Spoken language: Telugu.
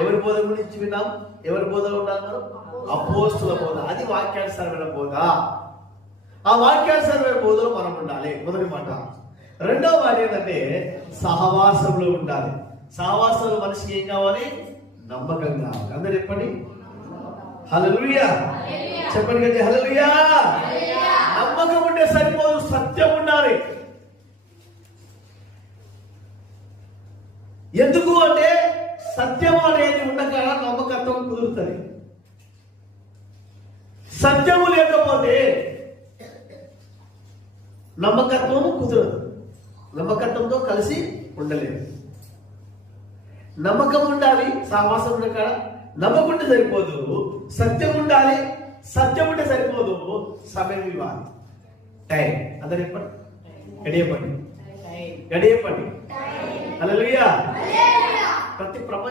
ఎవరి బోధ గురించి విన్నాం? ఎవరి బోధలో ఉండాలి మనం? అపోస్తుల బోధ. అది వాక్యానుసారమైన బోధ. ఆ వాక్యానుసారమైన బోధలో మనం ఉండాలి. మొదటి మాట. రెండవ మాట ఏంటంటే సహవాసంలో ఉండాలి. సహవాసంలో మనిషికి ఏం కావాలి? నమ్మకం కావాలి. అందరు చెప్పండి హల్లెలూయా. చెప్పండి కదా హల్లెలూయా. నమ్మకం ఉంటే సరిపోదు, సత్యం ఉండాలి. ఎందుకు అంటే సత్యం అనేది ఉండక నమ్మకత్వం కుదురుతుంది. సత్యము లేకపోతే నమ్మకత్వము కుదరదు. నమ్మకత్వంతో కలిసి ఉండలేదు. నమ్మకం ఉండాలి. సహవాసం ఉండే కాడ నమ్మకుంటే సరిపోదు, సత్యం ఉండాలి. సత్యం ఉంటే సరిపోదు, సమయం ఇవ్వాలి. టైం. అందరు చెప్పండి గడియపండి. హల్లెలూయా. ప్రతి ప్రపంచ